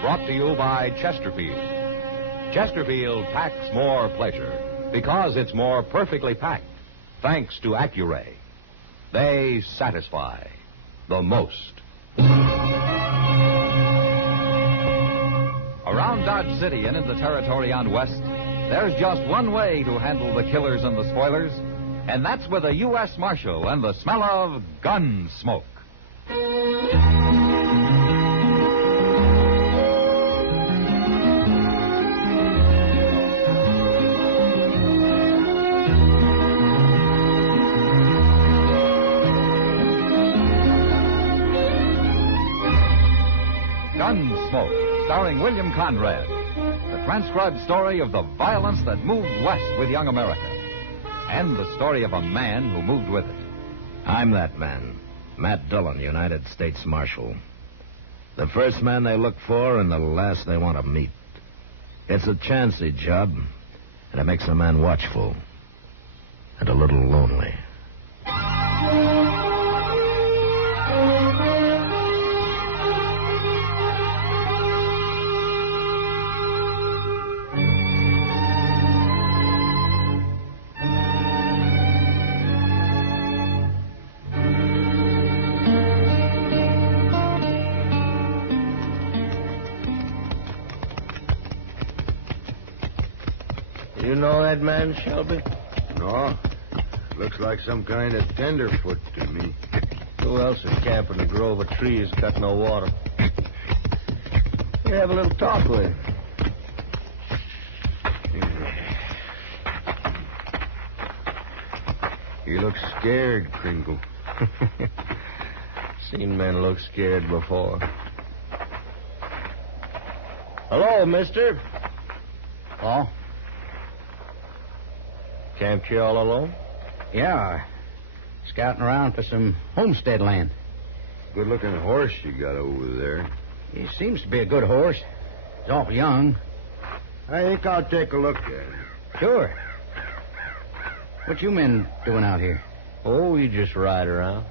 brought to you by Chesterfield. Chesterfield packs more pleasure because it's more perfectly packed, thanks to Accuray. They satisfy the most. Around Dodge City and in the territory on West, there's just one way to handle the killers and the spoilers, and that's with a U.S. Marshal and the smell of Gunsmoke. Gunsmoke, starring William Conrad. The transcribed story of the violence that moved west with young America. And the story of a man who moved with it. I'm that man, Matt Dillon, United States Marshal. The first man they look for and the last they want to meet. It's a chancy job, and it makes a man watchful and a little lonely. You know that man, Shelby? No. Looks like some kind of tenderfoot to me. Who else is camping in a grove of trees, got no water? You have a little talk with him. He looks scared, Kringle. Seen men look scared before. Hello, mister. Oh? Camped here all alone? Yeah. Scouting around for some homestead land. Good-looking horse you got over there. He seems to be a good horse. He's awful young. I think I'll take a look at him. Sure. What you men doing out here? Oh, we just ride around.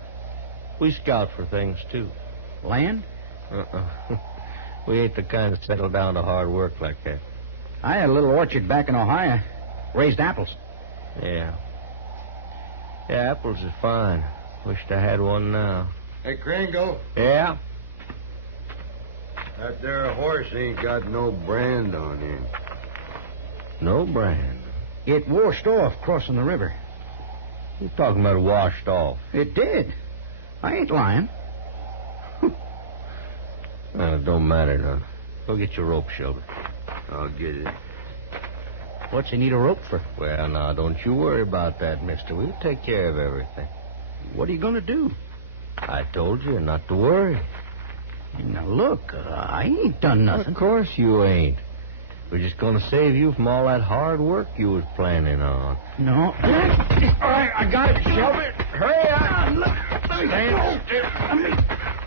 We scout for things, too. Land? We ain't the kind that settle down to hard work like that. I had a little orchard back in Ohio. Raised apples. Yeah. Yeah, apples are fine. Wished I had one now. Hey, Kringle. Yeah? That there horse ain't got no brand on him. No brand. It washed off crossing the river. You talking about washed off? It did. I ain't lying. Well, it don't matter none. Go get your rope, Shelby. I'll get it. What's he need a rope for? Well, now, don't you worry about that, mister. We'll take care of everything. What are you going to do? I told you not to worry. Now, look, I ain't done nothing. Of course you ain't. We're just going to save you from all that hard work you was planning on. No. All right, I got it, Shelby. Hurry up. Let me go. Let me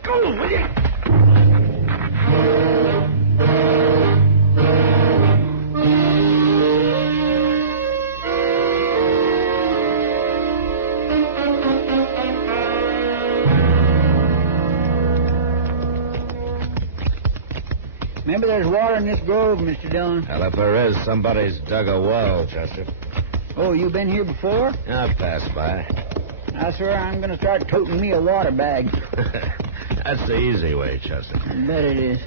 go, will you? Remember there's water in this grove, Mr. Dillon. Well, if there is, somebody's dug a well, Chester. Oh, you been here before? I've passed by. I swear I'm going to start toting me a water bag. That's the easy way, Chester. I bet it is.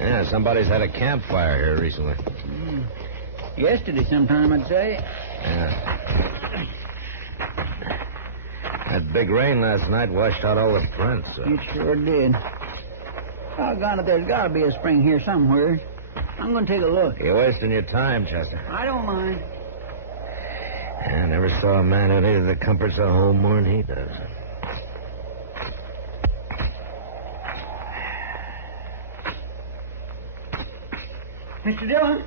Yeah, somebody's had a campfire here recently. Yesterday sometime, I'd say. Yeah. That big rain last night washed out all the prints. It sure did. Doggone it, there's got to be a spring here somewhere. I'm going to take a look. You're wasting your time, Chester. I don't mind. I never saw a man who needed the comforts of home more than he does. Mr. Dillon!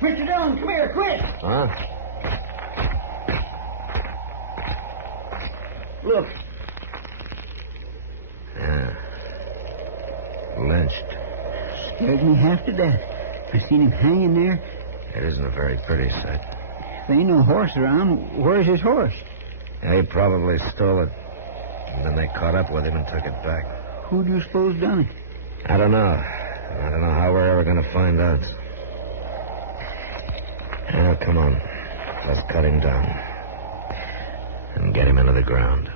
Mr. Dillon, come here, quick! Huh? Look. Yeah. Lynched. Scared me half to death. I seen him hanging there. It isn't a very pretty sight. If there ain't no horse around, where's his horse? Yeah, he probably stole it. And then they caught up with him and took it back. Who do you suppose done it? I don't know. I don't know how we're ever going to find out. Now, come on. Let's cut him down. And get him into the ground.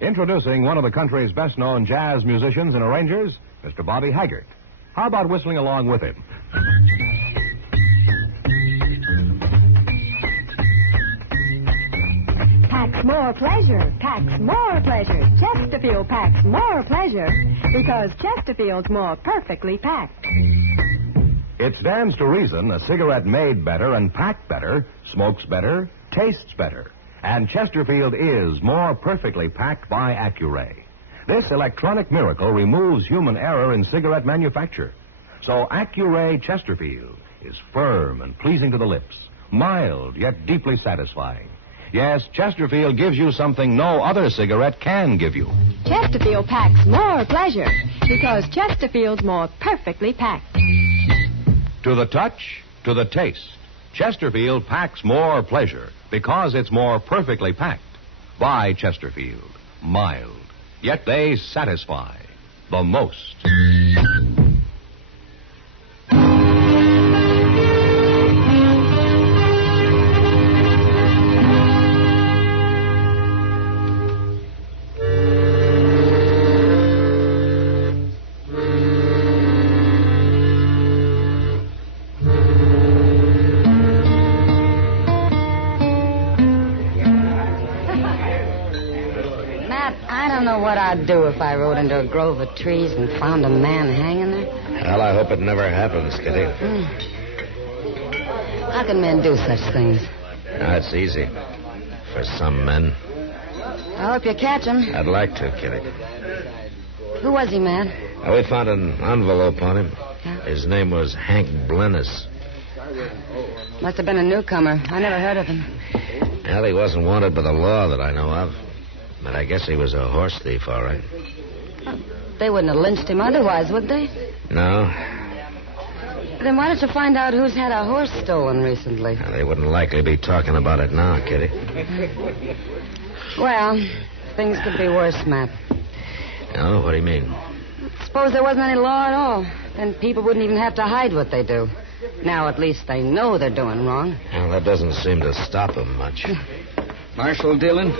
Introducing one of the country's best-known jazz musicians and arrangers, Mr. Bobby Haggart. How about whistling along with him? Packs more pleasure, packs more pleasure. Chesterfield packs more pleasure because Chesterfield's more perfectly packed. It stands to reason a cigarette made better and packed better smokes better, tastes better. And Chesterfield is more perfectly packed by Accuray. This electronic miracle removes human error in cigarette manufacture. So Accuray Chesterfield is firm and pleasing to the lips, mild yet deeply satisfying. Yes, Chesterfield gives you something no other cigarette can give you. Chesterfield packs more pleasure because Chesterfield's more perfectly packed. To the touch, to the taste, Chesterfield packs more pleasure because it's more perfectly packed. By Chesterfield, mild, yet they satisfy the most. What I'd do if I rode into a grove of trees and found a man hanging there? Well, I hope it never happens, Kitty. How can men do such things? That's easy. For some men. I hope you catch him. I'd like to, Kitty. Who was he, Matt? We found an envelope on him. Yeah? His name was Hank Blennis. Must have been a newcomer. I never heard of him. Well, he wasn't wanted by the law that I know of. But I guess he was a horse thief, all right. They wouldn't have lynched him otherwise, would they? No. Then why don't you find out who's had a horse stolen recently? Well, they wouldn't likely be talking about it now, Kitty. Well, things could be worse, Matt. Oh, what do you mean? Suppose there wasn't any law at all. Then people wouldn't even have to hide what they do. Now at least they know they're doing wrong. Well, that doesn't seem to stop them much. Marshal Dillon?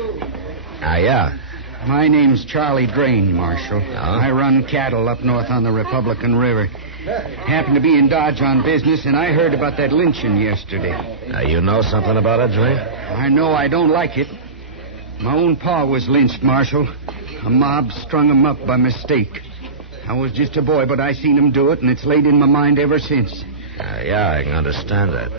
Yeah. My name's Charlie Drain, Marshal. Oh? I run cattle up north on the Republican River. Happened to be in Dodge on business, and I heard about that lynching yesterday. You know something about it, Drain? I know I don't like it. My own pa was lynched, Marshal. A mob strung him up by mistake. I was just a boy, but I seen him do it, and it's laid in my mind ever since. Yeah, I can understand that.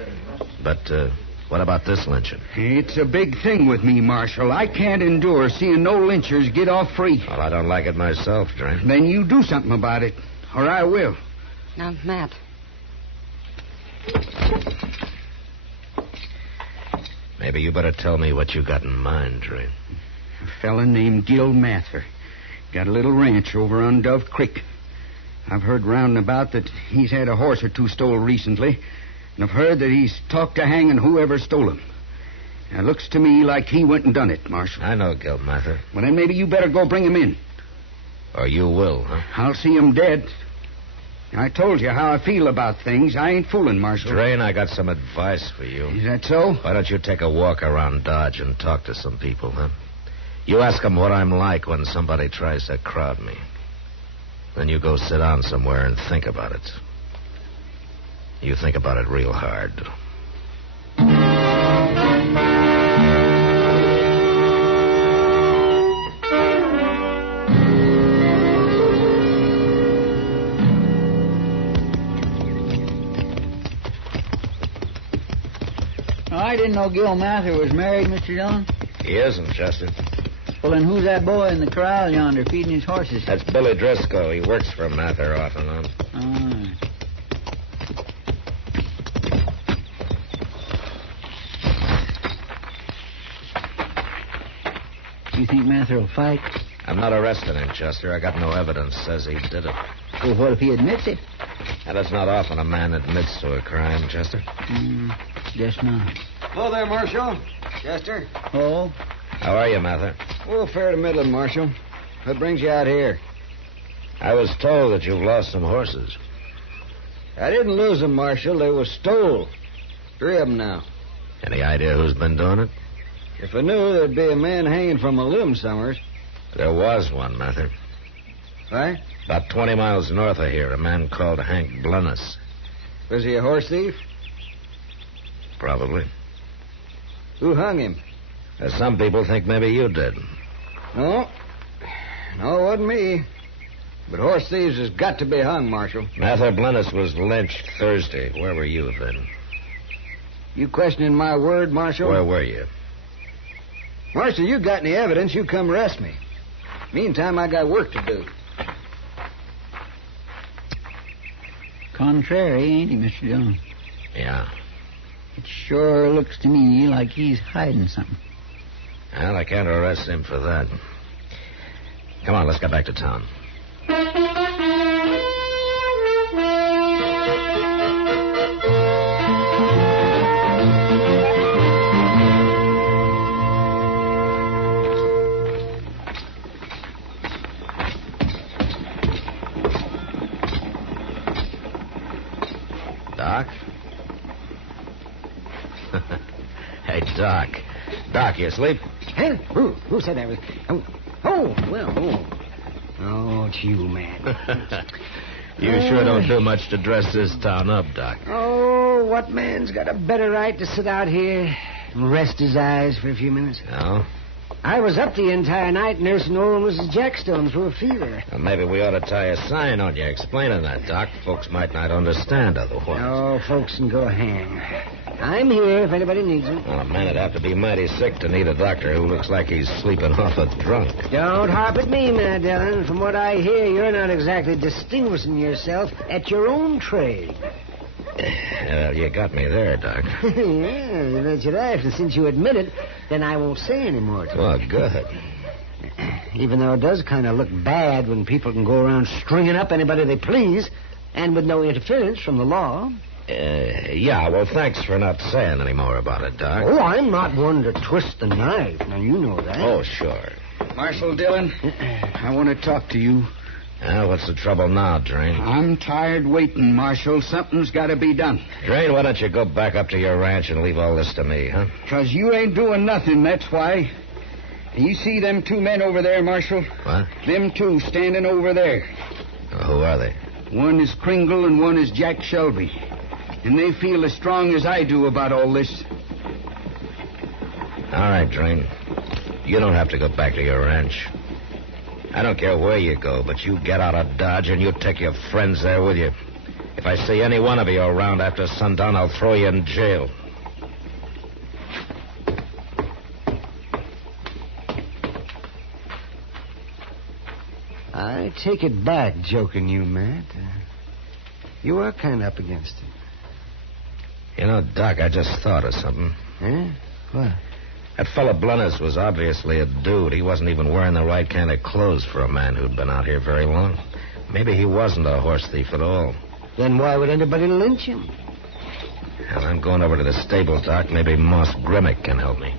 But, what about this lynching? It's a big thing with me, Marshal. I can't endure seeing no lynchers get off free. Well, I don't like it myself, Drain. Then you do something about it, or I will. Now, Matt. Maybe you better tell me what you got in mind, Drain. A fella named Gil Mather. Got a little ranch over on Dove Creek. I've heard round about that he's had a horse or two stole recently, and I've heard that he's talked to hanging whoever stole him. It looks to me like he went and done it, Marshal. I know Gil Mather. Well, then maybe you better go bring him in. Or you will, huh? I'll see him dead. I told you how I feel about things. I ain't fooling, Marshal. Drain, I got some advice for you. Is that so? Why don't you take a walk around Dodge and talk to some people, huh? You ask them what I'm like when somebody tries to crowd me. Then you go sit down somewhere and think about it. You think about it real hard. I didn't know Gil Mather was married, Mr. Dillon. He isn't, Chester. Well, then who's that boy in the corral yonder feeding his horses? That's Billy Driscoll. He works for Mather off and on. You think Mather will fight? I'm not arresting him, Chester. I got no evidence says he did it. Well, what if he admits it? And it's not often a man admits to a crime, Chester. Guess not. Hello there, Marshal. Chester. Oh? How are you, Mather? Oh, fair to middling, Marshal. What brings you out here? I was told that you've lost some horses. I didn't lose them, Marshal. They were stole. 3 of them now. Any idea who's been doing it? If I knew, there'd be a man hanging from a limb somewhere. There was one, Mather. Right? About 20 miles north of here, a man called Hank Blunnis. Was he a horse thief? Probably. Who hung him? Some people think maybe you did. No. No, it wasn't me. But horse thieves has got to be hung, Marshal. Mather Blunnis was lynched Thursday. Where were you then? You questioning my word, Marshal? Where were you? Marshal, you got any evidence, you come arrest me. Meantime, I got work to do. Contrary, ain't he, Mr. Dillon? Yeah. It sure looks to me like he's hiding something. Well, I can't arrest him for that. Come on, let's get back to town. Doc? Hey, Doc. Doc, you asleep? Huh? Who said that was... Oh, it's you, man. You sure don't do much to dress this town up, Doc. Oh, what man's got a better right to sit out here and rest his eyes for a few minutes? No? I was up the entire night nursing old Mrs. Jackstone through a fever. Well, maybe we ought to tie a sign on you explaining that, Doc. Folks might not understand otherwise. Oh, folks can go hang. I'm here if anybody needs me. Well, a man would have to be mighty sick to need a doctor who looks like he's sleeping off a drunk. Don't harp at me, Matt Dillon. From what I hear, you're not exactly distinguishing yourself at your own trade. Well, you got me there, Doc. Yeah, you bet your life. And since you admit it, then I won't say any more to you. Well, good. Even though it does kind of look bad when people can go around stringing up anybody they please, and with no interference from the law. Yeah, well, thanks for not saying any more about it, Doc. Oh, I'm not one to twist the knife. Now, you know that. Oh, sure. Marshal Dillon, I want to talk to you. What's the trouble now, Drain? I'm tired waiting, Marshal. Something's got to be done. Drain, why don't you go back up to your ranch and leave all this to me, huh? 'Cause you ain't doing nothing, that's why. You see them 2 men over there, Marshal? What? Them 2 standing over there. Who are they? One is Kringle and one is Jack Shelby. And they feel as strong as I do about all this. All right, Drain. You don't have to go back to your ranch. I don't care where you go, but you get out of Dodge and you take your friends there with you. If I see any one of you around after sundown, I'll throw you in jail. I take it back, joking you, Matt. You are kind of up against it. You know, Doc, I just thought of something. Huh? What? That fella Blunnis was obviously a dude. He wasn't even wearing the right kind of clothes for a man who'd been out here very long. Maybe he wasn't a horse thief at all. Then why would anybody lynch him? Well, I'm going over to the stable, Doc. Maybe Moss Grimmick can help me.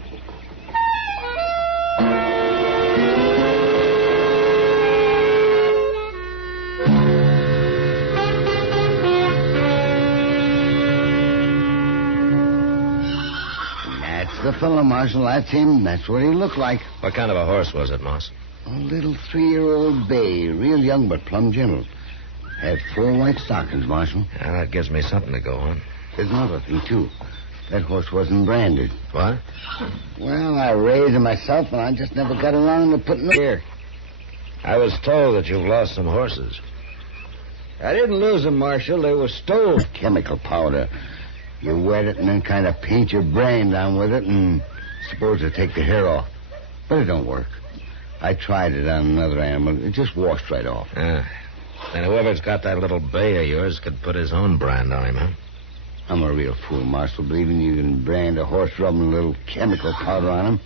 The fellow, Marshal, that's him. That's what he looked like. What kind of a horse was it, Moss? A little 3-year-old bay. Real young, but plumb gentle. Had 4 white stockings, Marshal. Yeah, that gives me something to go on. There's another thing, too. That horse wasn't branded. What? Well, I raised him myself, and I just never got around to putting it here. I was told that you've lost some horses. I didn't lose them, Marshal. They were stolen. Chemical powder. You wet it and then kind of paint your brain down with it and suppose to take the hair off. But it don't work. I tried it on another animal. It just washed right off. Then whoever's got that little bay of yours could put his own brand on him, huh? I'm a real fool, Marshal, believing you can brand a horse rubbing a little chemical powder on him.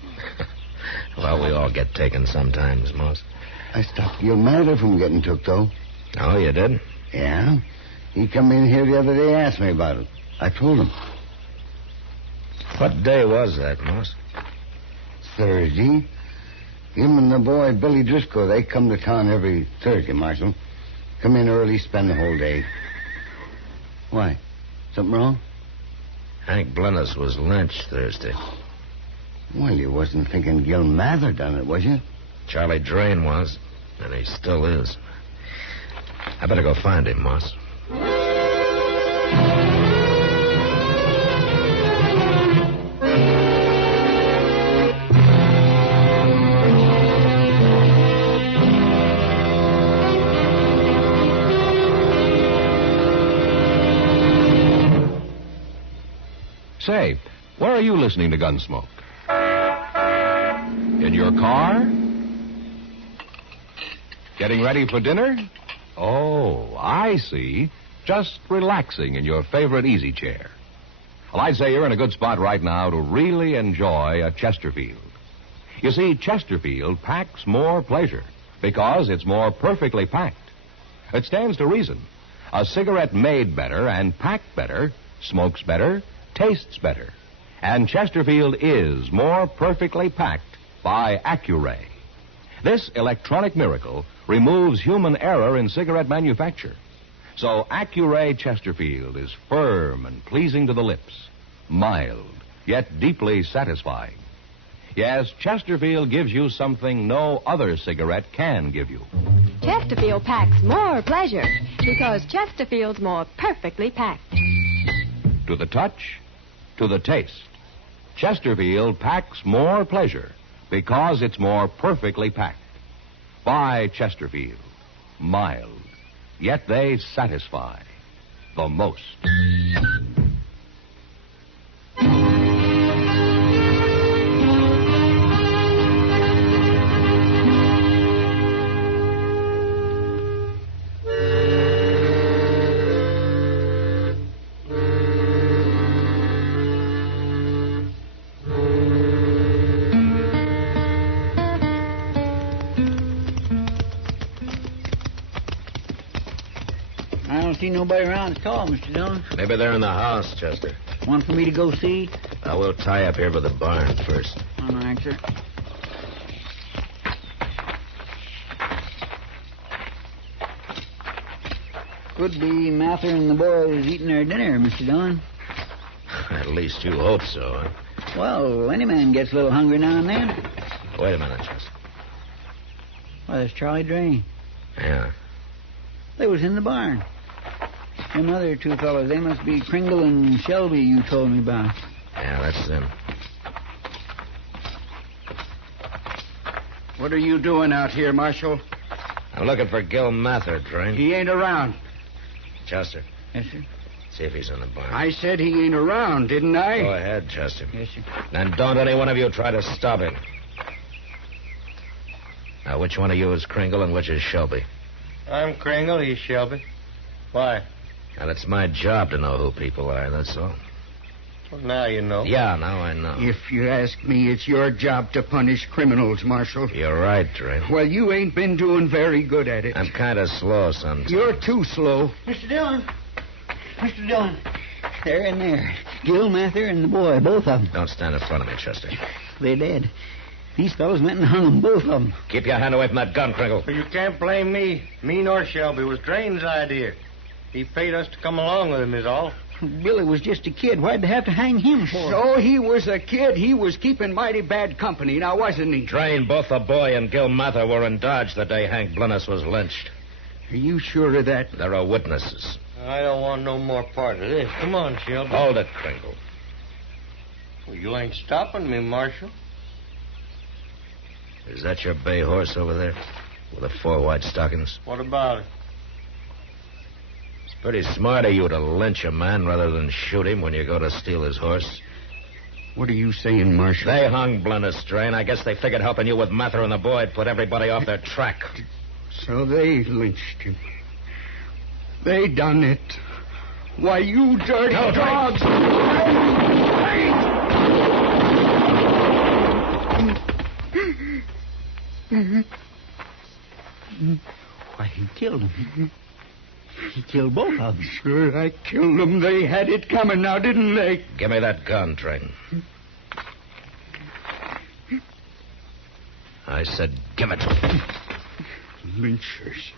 Well, we all get taken sometimes, Moss. I stopped Gil Mather from getting took, though. Oh, you did? Yeah. He come in here the other day, asked me about it. I told him. What day was that, Moss? Thursday. Him and the boy, Billy Driscoll, they come to town every Thursday, Marshal. Come in early, spend the whole day. Why? Something wrong? Hank Blennis was lynched Thursday. Well, you wasn't thinking Gil Mather done it, was you? Charlie Drain was, and he still is. I better go find him, Moss. Say, where are you listening to Gunsmoke? In your car? Getting ready for dinner? Oh, I see. Just relaxing in your favorite easy chair. Well, I'd say you're in a good spot right now to really enjoy a Chesterfield. You see, Chesterfield packs more pleasure because it's more perfectly packed. It stands to reason. A cigarette made better and packed better smokes better, tastes better. And Chesterfield is more perfectly packed by Accuray. This electronic miracle removes human error in cigarette manufacture. So Accuray Chesterfield is firm and pleasing to the lips, mild, yet deeply satisfying. Yes, Chesterfield gives you something no other cigarette can give you. Chesterfield packs more pleasure because Chesterfield's more perfectly packed. To the touch, to the taste. Chesterfield packs more pleasure because it's more perfectly packed. Buy Chesterfield. Mild, yet they satisfy the most. I don't see nobody around at all, Mr. Dillon. Maybe they're in the house, Chester. Want for me to go see? We'll tie up here by the barn first. All right, sir. Could be Mather and the boys eating their dinner, Mr. Dillon. At least you hope so, huh? Well, any man gets a little hungry now and then. Wait a minute, Chester. Why, there's Charlie Drain. Yeah. They was in the barn. Them other two fellows, they must be Kringle and Shelby you told me about. Yeah, that's them. What are you doing out here, Marshal? I'm looking for Gil Mather, Drain. He ain't around. Chester, Yes, sir. see if he's in the barn. I said he ain't around, didn't I? Go ahead, Chester. Yes, sir. And don't any one of you try to stop him. Now, which one of you is Kringle and which is Shelby? I'm Kringle, he's Shelby. Why? And it's my job to know who people are, that's all. Well, now you know. Yeah, now I know. If you ask me, it's your job to punish criminals, Marshal. You're right, Drain. Well, you ain't been doing very good at it. I'm kind of slow sometimes. You're too slow. Mr. Dillon. Mr. Dillon. They're in there. Gil Mather and the boy, both of them. Don't stand in front of me, Chester. They're dead. These fellows went and hung them, both of them. Keep your hand away from that gun, Kringle. But you can't blame me. Me nor Shelby. It was Drain's idea. He paid us to come along with him, is all. Billy was just a kid. Why'd they have to hang him for? So he was a kid. He was keeping mighty bad company, now wasn't he? Drain, both the boy and Gil Mather were in Dodge the day Hank Blennis was lynched. Are you sure of that? There are witnesses. I don't want no more part of this. Come on, Shelby. Hold it, Kringle. Well, you ain't stopping me, Marshal. Is that your bay horse over there? With the 4 white stockings? What about it? It's pretty smart of you to lynch a man rather than shoot him when you go to steal his horse. What are you saying, Marshal? They hung Blennis, Drain. I guess they figured helping you with Mather and the boy would put everybody off their track. So they lynched him. They done it. Why, you dirty dogs! Why, he killed him. He killed both of them. Sure, I killed them. They had it coming now, didn't they? Give me that gun, Train. I said give it. Lynchers.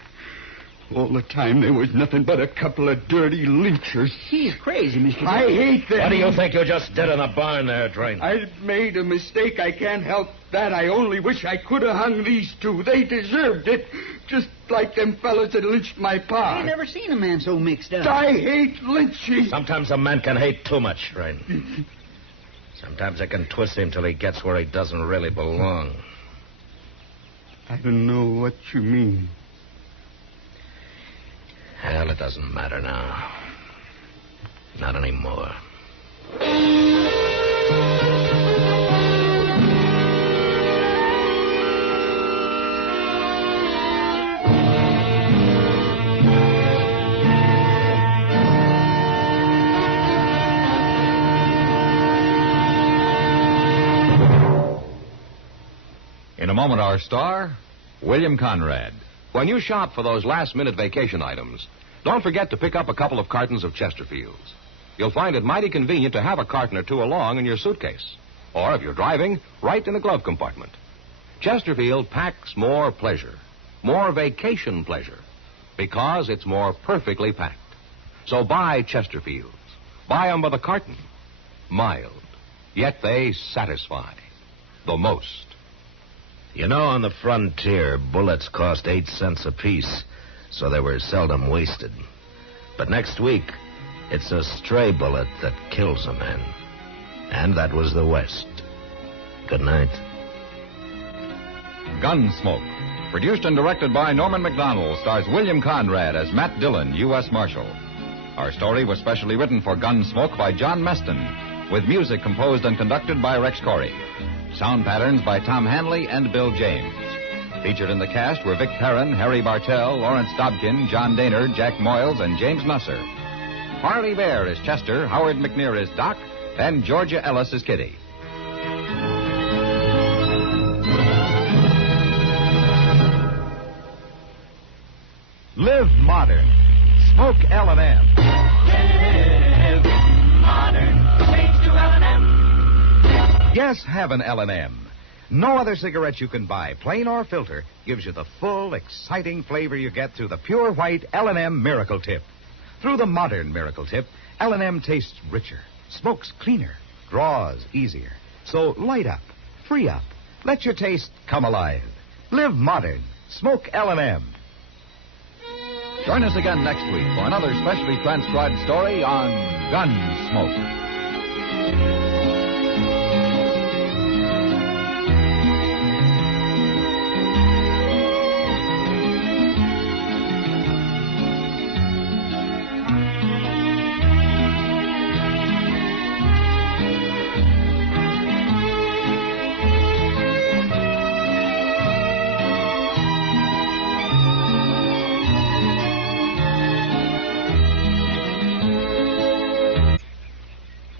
All the time there was nothing but a couple of dirty lynchers. He's crazy, Mr. I hate them. What do you think you just did in the barn there, Train? I made a mistake. I can't help that. I only wish I could have hung these two. They deserved it. Just like them fellas that lynched my pa. I ain't never seen a man so mixed up. I hate lynching. Sometimes a man can hate too much, Train. Sometimes it can twist him till he gets where he doesn't really belong. I don't know what you mean. Hell, it doesn't matter now. Not anymore. In a moment, our star, William Conrad. When you shop for those last-minute vacation items, don't forget to pick up a couple of cartons of Chesterfields. You'll find it mighty convenient to have a carton or two along in your suitcase. Or, if you're driving, right in the glove compartment. Chesterfield packs more pleasure, more vacation pleasure, because it's more perfectly packed. So buy Chesterfields. Buy them by the carton. Mild, yet they satisfy the most. You know, on the frontier, bullets cost 8 cents apiece, so they were seldom wasted. But next week, it's a stray bullet that kills a man. And that was the West. Good night. Gunsmoke, produced and directed by Norman Macdonnell, stars William Conrad as Matt Dillon, U.S. Marshal. Our story was specially written for Gunsmoke by John Meston, with music composed and conducted by Rex Corey. Sound patterns by Tom Hanley and Bill James. Featured in the cast were Vic Perrin, Harry Bartell, Lawrence Dobkin, John Daynard, Jack Moyles, and James Nusser. Harley Bear is Chester, Howard McNear is Doc, and Georgia Ellis is Kitty. Live modern. Smoke L&M. Live modern. Change to L&M. Yes, have an L&M. No other cigarette you can buy, plain or filter, gives you the full, exciting flavor you get through the pure white L&M Miracle Tip. Through the modern Miracle Tip, L&M tastes richer, smokes cleaner, draws easier. So light up, free up, let your taste come alive. Live modern. Smoke L&M. Join us again next week for another specially transcribed story on Gunsmoke.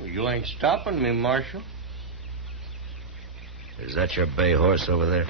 You ain't stopping me, Marshal. Is that your bay horse over there?